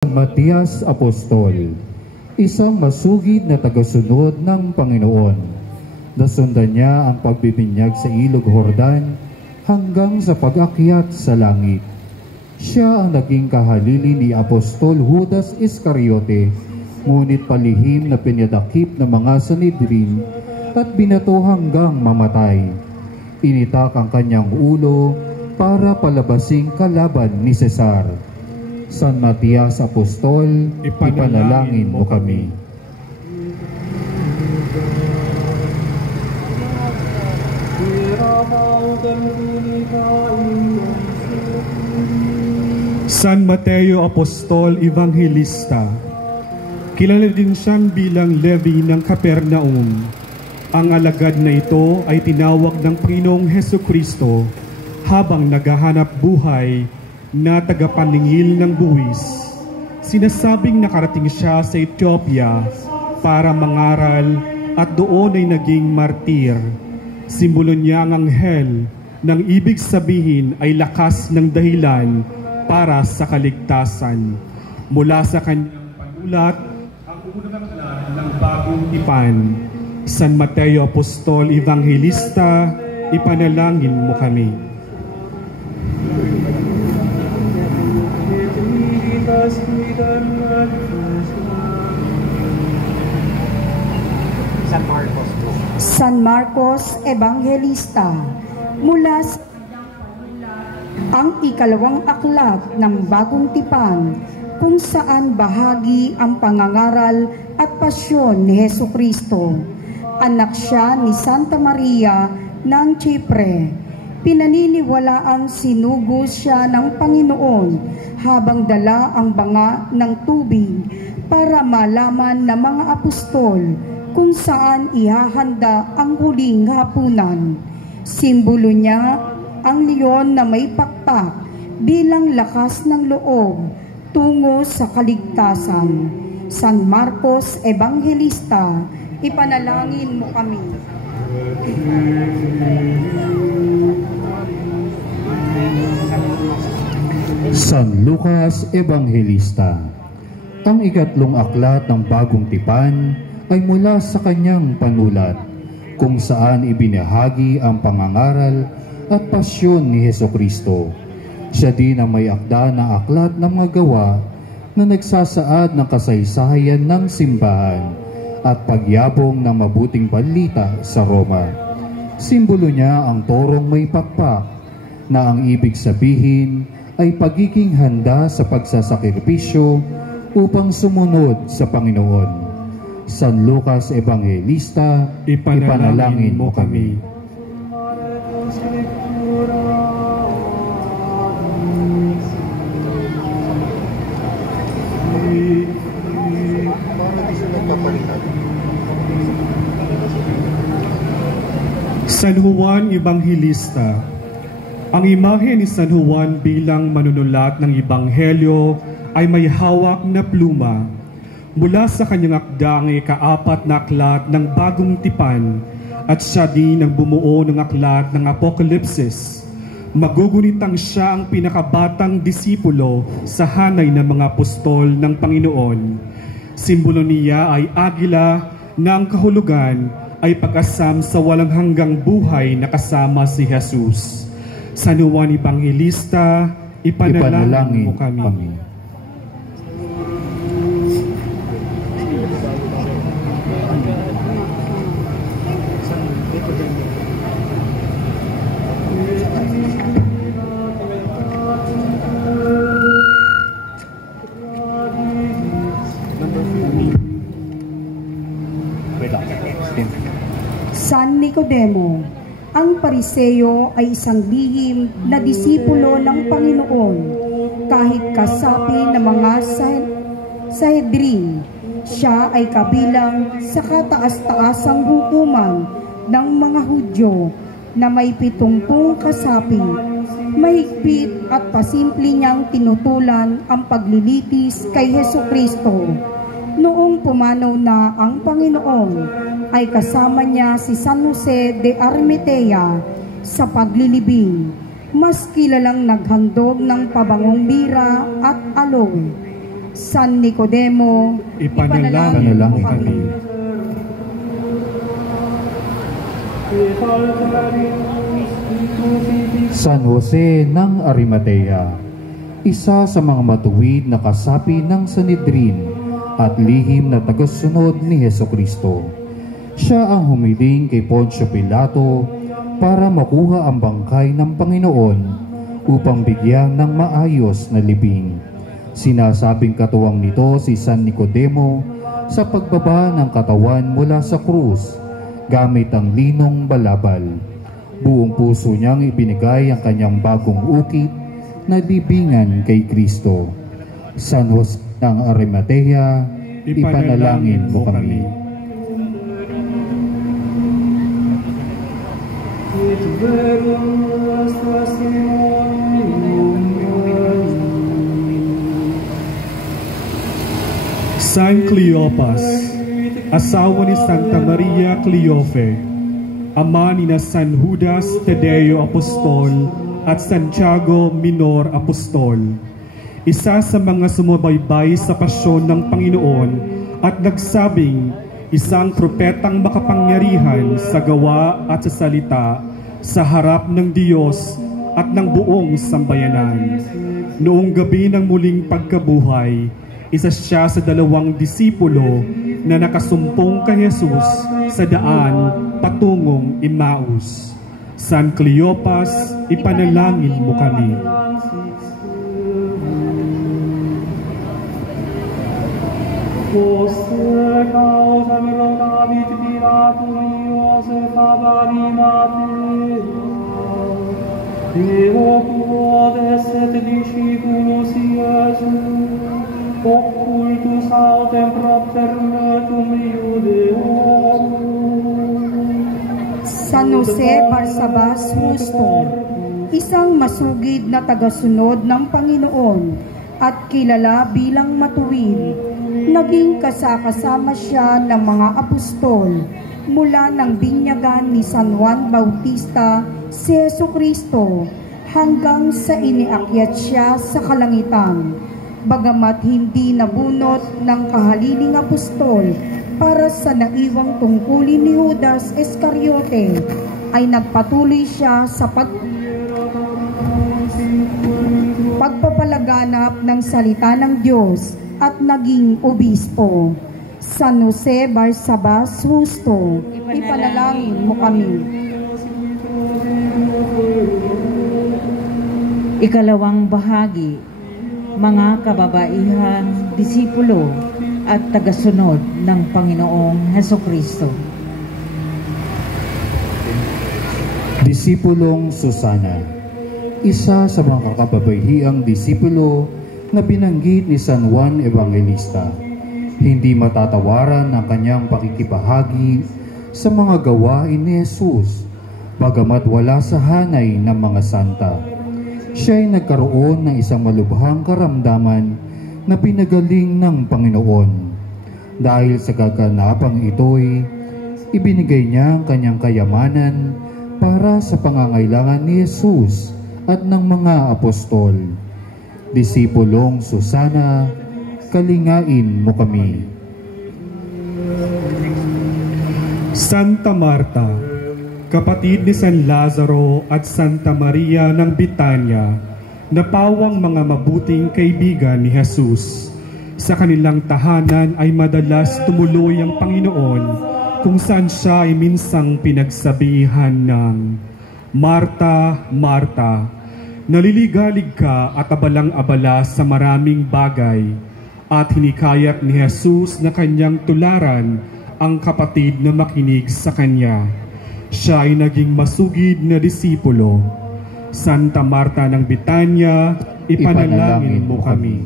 Matias Apostol, isang masugid na tagasunod ng Panginoon. Nasundan niya ang pagbibinyag sa Ilog Jordan hanggang sa pag-akyat sa langit. Siya ang naging kahalili ni Apostol Judas Iscariote, ngunit palihim na pinadakip ng mga Sanhedrin at binato hanggang mamatay. Initak ang kanyang ulo para palabasing kalaban ni Cesar. San Matias Apostol, ipanalangin mo kami. San Mateo Apostol Evangelista, kilala din siyang bilang Levi ng Capernaum. Ang alagad na ito ay tinawag ng Panginoong Hesukristo habang naghahanap buhay na tagapaningil ng buwis. Sinasabing nakarating siya sa Ethiopia para mangaral at doon ay naging martir. Simbolo niya ang anghel nang ibig sabihin ay lakas ng dahilan para sa kaligtasan. Mula sa kanyang panulat, ang unang aklat ng bagong tipan. San Mateo Apostol Evangelista, ipanalangin mo kami. San Marcos Evangelista, mula sa ang ikalawang aklat ng bagong tipan, kung saan bahagi ang pangangaral at pasyon ni Hesukristo. Anak siya ni Santa Maria ng Chipre. Pinaniniwalaang sinugo siya ng Panginoon habang dala ang banga ng tubig para malaman ng mga apostol kung saan ihahanda ang huling hapunan. Simbolo niya ang leon na may pakpak bilang lakas ng loob tungo sa kaligtasan. San Marcos Evangelista, ipanalangin mo kami. San Lucas Evangelista, ang ikatlong aklat ng bagong tipan ay mula sa kanyang panulat, kung saan ibinahagi ang pangangaral at pasyon ni Hesukristo. Siya din ang may akda na aklat ng mga gawa na nagsasaad ng kasaysayan ng simbahan at pagyabong ng mabuting balita sa Roma. Simbolo niya ang torong may pakpak na ang ibig sabihin ay pagiging handa sa pagsasakripisyo upang sumunod sa Panginoon. San Lucas Evangelista, ipanalangin mo kami. San Juan Evangelista, ang imahe ni San Juan bilang manunulat ng Ebanghelyo ay may hawak na pluma. Mula sa kanyang akda ang ikaapat na aklat ng bagong tipan at siya din ang bumuo ng aklat ng Apokalipsis. Magugunitang siya ang pinakabatang disipulo sa hanay ng mga apostol ng Panginoon. Simbolo niya ay agila na ang kahulugan ay pag-asam sa walang hanggang buhay na kasama si Jesus. San Juan Evangelista, ipanalangin mo kami. San Nicodemo, ang Pariseo ay isang lihim na disipulo ng Panginoon. Kahit kasapi ng mga Sanhedrin, siya ay kabilang sa kataas-taasang hukuman ng mga Hudyo na may 70 kasapi. Mahigpit at pasimple niyang tinutulan ang paglilitis kay Hesukristo. Noong pumanaw na ang Panginoon, ay kasama niya si San Jose de Arimatea sa paglilibing. Mas kilalang naghandog ng pabangong bira at aloe. San Nicodemo, ipanalangin mo kami. San Jose ng Arimatea, isa sa mga matuwid na kasapi ng Sanhedrin at lihim na tagasunod ni Hesukristo. Siya ang humiling kay Poncio Pilato para makuha ang bangkay ng Panginoon upang bigyan ng maayos na libing. Sinasabing katuwang nito si San Nicodemo sa pagbaba ng katawan mula sa krus gamit ang linong balabal. Buong puso niyang ibinigay ang kanyang bagong ukit na libingan kay Kristo. San Jose ng Arimatea, ipanalangin mo kami. San Cleopas, asawa ni Santa Maria Cleofe, ama ni na San Judas Tadeo Apostol at Santiago Minor Apostol, isa sa mga sumubaybay sa pasyon ng Panginoon at nagsabing isang propetang makapangyarihan sa gawa at sa salita sa harap ng Diyos at ng buong sambayanan. Noong gabi ng muling pagkabuhay, isa siya sa 2 disipulo na nakasumpong kay Jesus sa daan patungong Emmaus. San Cleopas, ipanalangin mo kami. Occultus autem propter metum Iudeum. San Jose Barsabas Justo, isang masugid na tagasunod ng Panginoon at kilala bilang matuwid. Naging kasakasama siya ng mga apostol mula ng binyagan ni San Juan Bautista si Jesucristo hanggang sa iniakyat siya sa kalangitan. Bagamat hindi nabunot ng kahaliling apostol para sa naiwang tungkulin ni Judas Iscariote, ay nagpatuloy siya sa pagpapalaganap ng salita ng Diyos at naging obispo. San Jose Barsabas Justo, ipanalangin mo kami. Ikalawang bahagi, mga kababaihan, disipulo at tagasunod ng Panginoong Hesukristo. Disipulong Susana, isa sa mga kababaihang disipulo na binanggit ni San Juan Evangelista. Hindi matatawaran ang kanyang pakikibahagi sa mga gawain ni Jesus, bagamat wala sa hanay ng mga santa. Siya ay nagkaroon ng isang malubhang karamdaman na pinagaling ng Panginoon. Dahil sa kaganapang ito'y ibinigay niya ang kanyang kayamanan para sa pangangailangan ni Jesus at ng mga apostol. Disipulong Susana, kalingain mo kami. Santa Marta, kapatid ni San Lazaro at Santa Maria ng Bitanya, na pawang mga mabuting kaibigan ni Jesus. Sa kanilang tahanan ay madalas tumuloy ang Panginoon, kung saan siya ay minsang pinagsabihan ng, Marta, Marta, naliligalig ka at abalang-abala sa maraming bagay, at hinikayat ni Jesus na kanyang tularan ang kapatid na makinig sa kanya. Siya ay naging masugid na disipulo. Santa Marta ng Bitanya, ipanalangin mo kami.